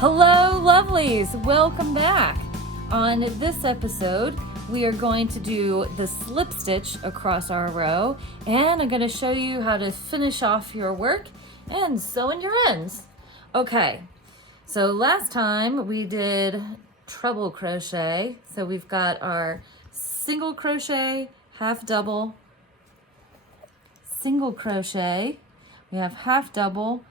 Hello, lovelies! Welcome back. On this episode, we are going to do the slip stitch across our row, and I'm going to show you how to finish off your work and sew in your ends. Okay, so last time we did treble crochet. So we've got our single crochet, half double, single crochet, we have half double,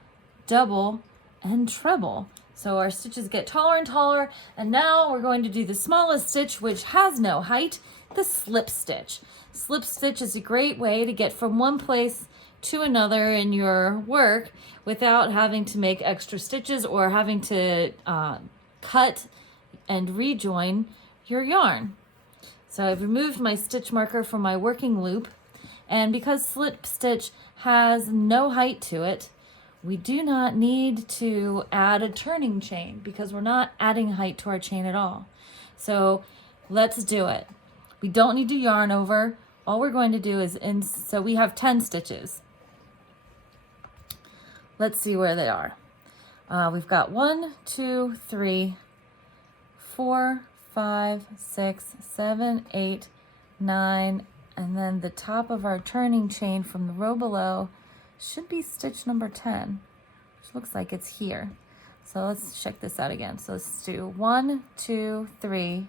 double, and treble. So our stitches get taller and taller, and now we're going to do the smallest stitch, which has no height, the slip stitch. Slip stitch is a great way to get from one place to another in your work without having to make extra stitches or having to cut and rejoin your yarn. So I've removed my stitch marker from my working loop, and because slip stitch has no height to it, we do not need to add a turning chain because we're not adding height to our chain at all. So let's do it. We don't need to yarn over. All we're going to do is, so we have 10 stitches. Let's see where they are. We've got 1, 2, 3, 4, 5, 6, 7, 8, 9, and then the top of our turning chain from the row below should be stitch number 10, which looks like it's here. So let's check this out again. So let's do 1, 2, 3,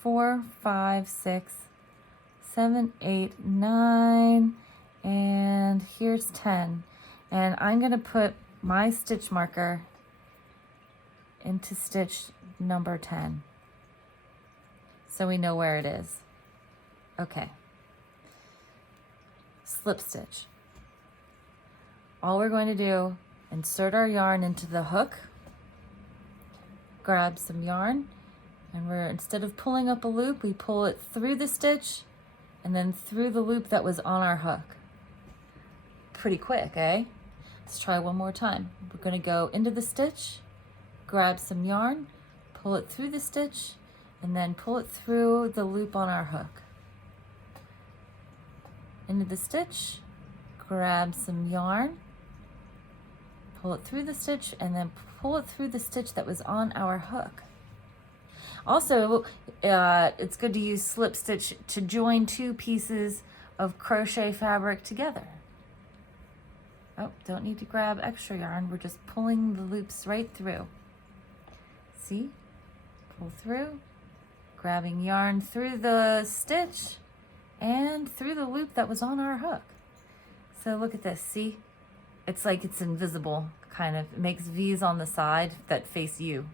4, 5, 6, 7, 8, 9, and here's 10. And I'm gonna put my stitch marker into stitch number 10, so we know where it is. Okay. Slip stitch. All we're going to do, insert our yarn into the hook, grab some yarn, and instead of pulling up a loop, we pull it through the stitch and then through the loop that was on our hook. Pretty quick, eh? Let's try one more time. We're going to go into the stitch, grab some yarn, pull it through the stitch, and then pull it through the loop on our hook. Into the stitch, grab some yarn, pull it through the stitch, and then pull it through the stitch that was on our hook. Also, it's good to use slip stitch to join two pieces of crochet fabric together. Oh, don't need to grab extra yarn. We're just pulling the loops right through. See? Pull through, grabbing yarn through the stitch and through the loop that was on our hook. So look at this, see? It's like it's invisible, kind of. It makes V's on the side that face you.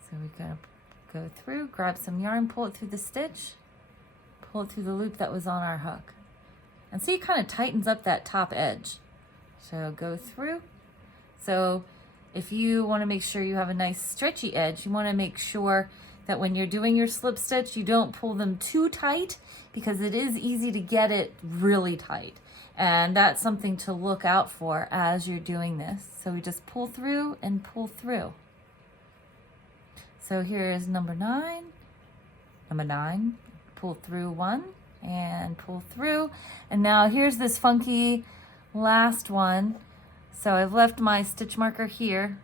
So we're gonna go through, grab some yarn, pull it through the stitch, pull it through the loop that was on our hook. And see, it kind of tightens up that top edge. So go through. So if you want to make sure you have a nice stretchy edge, you want to make sure that when you're doing your slip stitch, you don't pull them too tight, because it is easy to get it really tight. And that's something to look out for as you're doing this. So we just pull through and pull through. So here is number 9. Number 9, pull through 1 and pull through. And now here's this funky last one. So I've left my stitch marker here.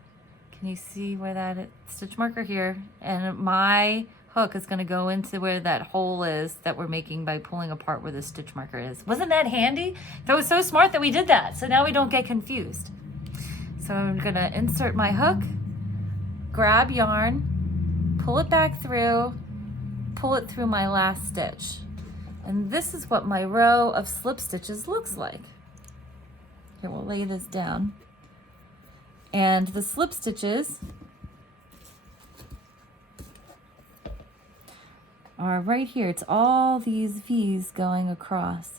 Can you see where that is? Stitch marker here, and my hook is going to go into where that hole is that we're making by pulling apart where the stitch marker is. Wasn't that handy? That was so smart that we did that, so now we don't get confused. So I'm going to insert my hook, grab yarn, pull it back through, pull it through my last stitch. And this is what my row of slip stitches looks like. Here, we'll lay this down. And the slip stitches are right here. It's all these V's going across.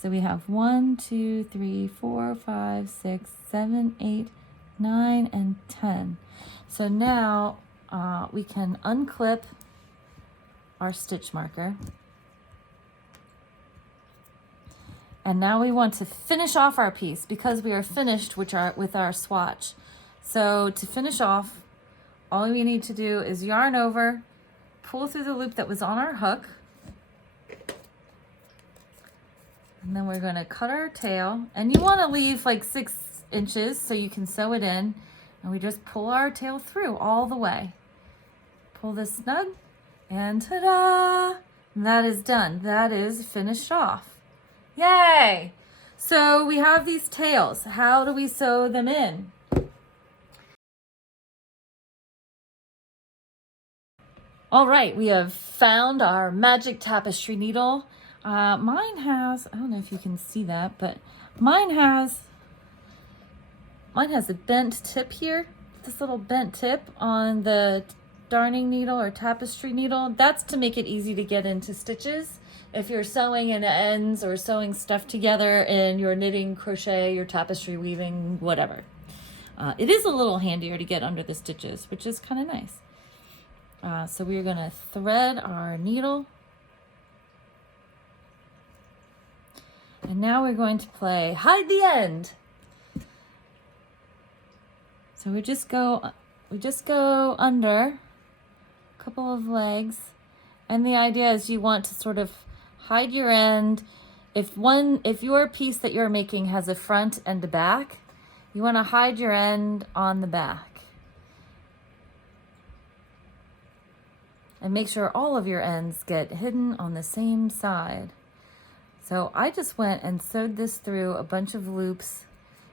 So we have 1, 2, 3, 4, 5, 6, 7, 8, 9, and 10. So now we can unclip our stitch marker. And now we want to finish off our piece because we are finished with our swatch. So to finish off, all we need to do is yarn over, pull through the loop that was on our hook, And then we're going to cut our tail, and you want to leave like 6 inches so you can sew it in. And we just pull our tail through all the way. Pull this snug, and ta-da! That is done. That is finished off. Yay! So we have these tails. How do we sew them in? All right, we have found our magic tapestry needle. Mine has, I don't know if you can see that, but mine has a bent tip here. This little bent tip on the darning needle or tapestry needle. That's to make it easy to get into stitches. If you're sewing in ends or sewing stuff together in your knitting, crochet, your tapestry weaving, whatever. It is a little handier to get under the stitches, which is kind of nice. So we're going to thread our needle. And now we're going to play hide the end. So we just go under a couple of legs. And the idea is you want to sort of hide your end. If your piece that you're making has a front and a back, you want to hide your end on the back. And make sure all of your ends get hidden on the same side. So I just went and sewed this through a bunch of loops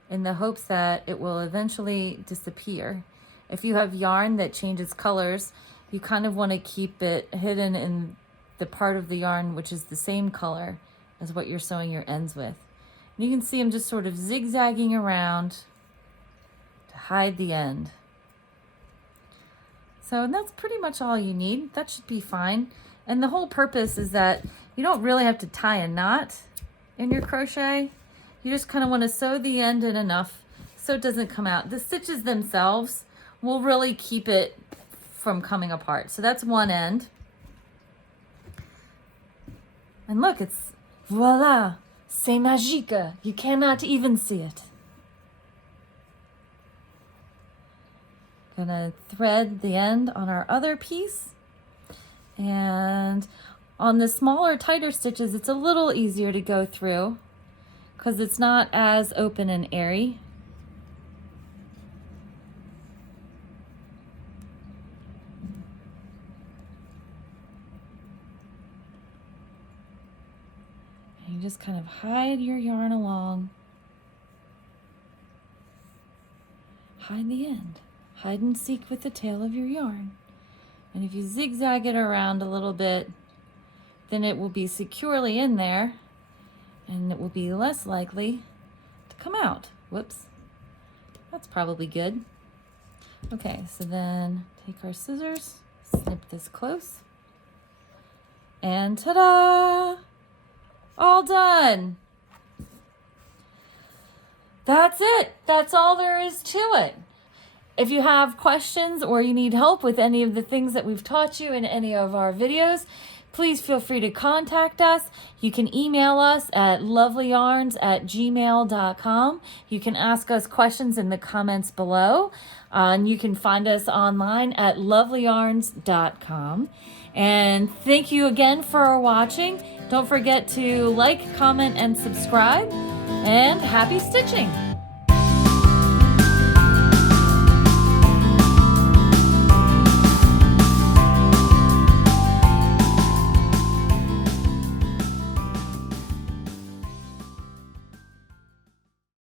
in the hopes that it will eventually disappear. If you have yarn that changes colors, you kind of want to keep it hidden in the part of the yarn which is the same color as what you're sewing your ends with. And you can see I'm just sort of zigzagging around to hide the end. So that's pretty much all you need. That should be fine. And the whole purpose is that you don't really have to tie a knot in your crochet. You just kind of want to sew the end in enough so it doesn't come out. The stitches themselves will really keep it from coming apart. So that's one end. And look, it's voila, c'est magique. You cannot even see it. Gonna thread the end on our other piece. And on the smaller, tighter stitches, it's a little easier to go through because it's not as open and airy. And you just kind of hide your yarn along. Hide the end. Hide and seek with the tail of your yarn. And if you zigzag it around a little bit, then it will be securely in there and it will be less likely to come out. Whoops. That's probably good. Okay, so then take our scissors, snip this close, and ta-da! All done. That's it. That's all there is to it. If you have questions or you need help with any of the things that we've taught you in any of our videos, please feel free to contact us. You can email us at lovelyyarns@gmail.com. You can ask us questions in the comments below. And you can find us online at lovelyyarns.com. And thank you again for watching. Don't forget to like, comment, and subscribe. And happy stitching!